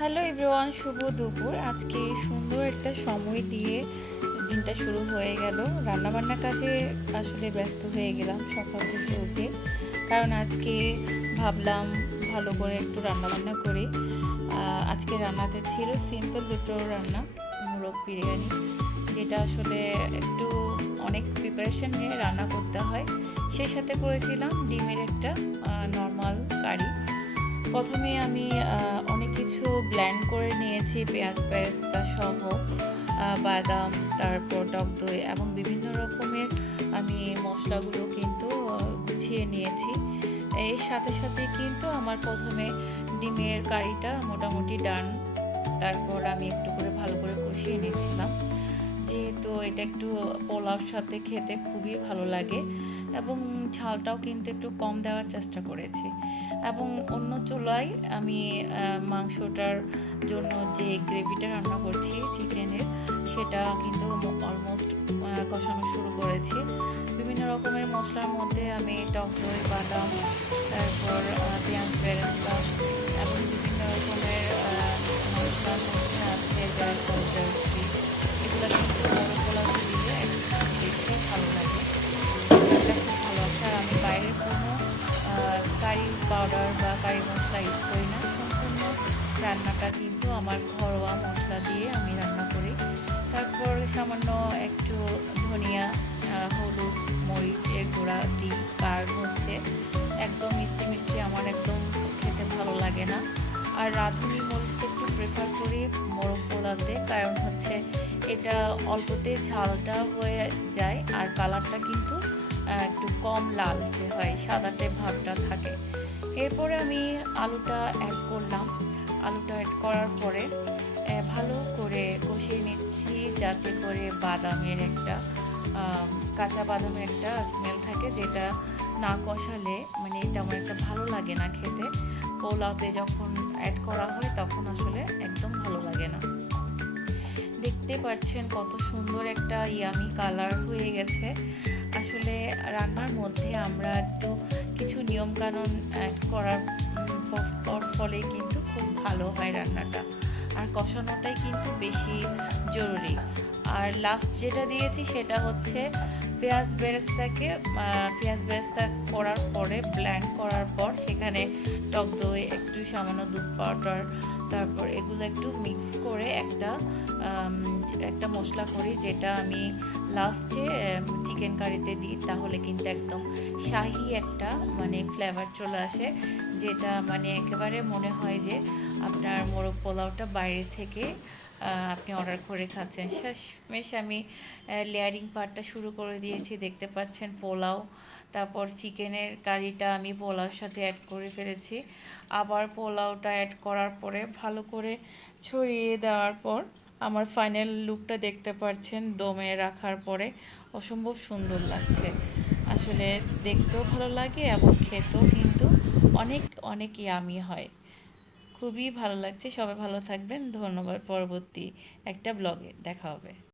Hello everyone, শুভ দুপুর। আজকে সুন্দর একটা সময় দিয়ে দিনটা শুরু হয়ে গেল। রান্নাবান্নার কাজে আসলে ব্যস্ত হয়ে গেলাম সকাল থেকে উঠে, কারণ আজকে ভাবলাম ভালো করে একটু রান্নাবান্না করি। আজকে রান্নাতে ছিল সিম্পল দুটো রান্না, মোরগ বিরিয়ানি, যেটা আসলে একটু অনেক প্রিপারেশন নিয়ে রান্না করতে হয়। সেই সাথে করেছিলাম ডিমের একটা নর্মাল কারি। প্রথমে আমি অনেক কিছু ব্লেন্ড করে নিয়েছি, পেঁয়াজ বেরেস্তা সহ, বাদাম, তারপর টক দই এবং বিভিন্ন রকমের আমি মশলাগুলো কিন্তু গুছিয়ে নিয়েছি। এর সাথে সাথে কিন্তু আমার প্রথমে ডিমের কারিটা মোটামুটি ডান। তারপর আমি একটু করে ভালো করে কষিয়ে নিয়েছিলাম, যেহেতু এটা একটু পোলাওর সাথে খেতে খুবই ভালো লাগে, এবং ঝালটাও কিন্তু একটু কম দেওয়ার চেষ্টা করেছি। এবং অন্য চুলায় আমি মাংসটার জন্য যে গ্রেভিটা রান্না করছি চিকেনের, সেটা কিন্তু অলমোস্ট কষানো শুরু করেছি। বিভিন্ন রকমের মশলার মধ্যে আমি টক দই, বাদাম, তারপর পেঁয়াজ বেরেস্তা এবং বিভিন্ন রকমের মশলার মধ্যে আছে জয়ফল, জয়ত্রী, এগুলো কিন্তু বড় পোলাওতে দিলে বেশি ভালো লাগে। এটা খুব ভালো আসে। আর আমি বাইরের কোনো কারি পাউডার বা কারি মশলা ইউজ করি না। সম্পূর্ণ রান্নাটা কিন্তু আমার ঘরোয়া মশলা দিয়ে আমি রান্না করি। তারপর সামান্য একটু ধনিয়া, হলুদ, মরিচ এর গুঁড়া দিই। কারণ হচ্ছে একদম মিষ্টি মিষ্টি আমার একদম খেতে ভালো লাগে না। আর রাঁধুনি মরিচটা একটু প্রেফার করি মোরগ পোলাওতে, কারণ হচ্ছে এটা অল্পতে ঝালটা হয়ে যায় আর কালারটা কিন্তু একটু কম লালচে হয়, সাদাটে ভাবটা থাকে। এরপরে আমি আলুটা অ্যাড করলাম। আলুটা অ্যাড করার পরে ভালো করে কষিয়ে নিচ্ছি, যাতে করে বাদামের একটা কাঁচা বাদামের একটা স্মেল থাকে, যেটা না কষালে মানে তেমন একটা ভালো লাগে না খেতে। পোলাওতে যখন অ্যাড করা হয় তখন আসলে একদম ভালো লাগে না। দেখতে পাচ্ছেন কত সুন্দর একটা ইয়ামি কালার হয়ে গেছে। আসলে রান্নার মধ্যে আমরা একটু কিছু নিয়মকানুন অ্যাড করার ফলে কিন্তু খুব ভালো হয় রান্নাটা, আর কষানোটাই কিন্তু বেশি জরুরি। আর লাস্ট যেটা দিয়েছি সেটা হচ্ছে পেঁয়াজ বেরেস্তা করার পরে, ব্লেন্ড করার পর সেখানে টক দই, একটু সামান্য দুধ পাউডার, তারপর এগুলো একটু মিক্স করে একটা মশলা করি, যেটা আমি লাস্টে চিকেন কারিতে দিই। তাহলে কিন্তু একদম শাহি একটা মানে ফ্লেভার চলে আসে, যেটা মানে একেবারে মনে হয় যে আপনার মোরগ পোলাওটা বাইরে থেকে আপনি অর্ডার করে খাচ্ছেন। শেষমেশ আমি লেয়ারিং পার্টটা শুরু করে দিয়েছি, দেখতে পাচ্ছেন পোলাও, তারপর চিকেনের কারিটা আমি পোলাওর সাথে অ্যাড করে ফেলেছি। আবার পোলাওটা অ্যাড করার পরে ভালো করে ছড়িয়ে দেওয়ার পর আমার ফাইনাল লুকটা দেখতে পাচ্ছেন। দমে রাখার পরে অসম্ভব সুন্দর লাগছে। আসলে দেখতেও ভালো লাগে এবং খেতেও কিন্তু অনেক অনেক ইয়ামি হয়। খুবই ভালো লাগছে। সবাই ভালো থাকবেন। ধন্যবাদ। পরবর্তী একটা ব্লগে দেখা হবে।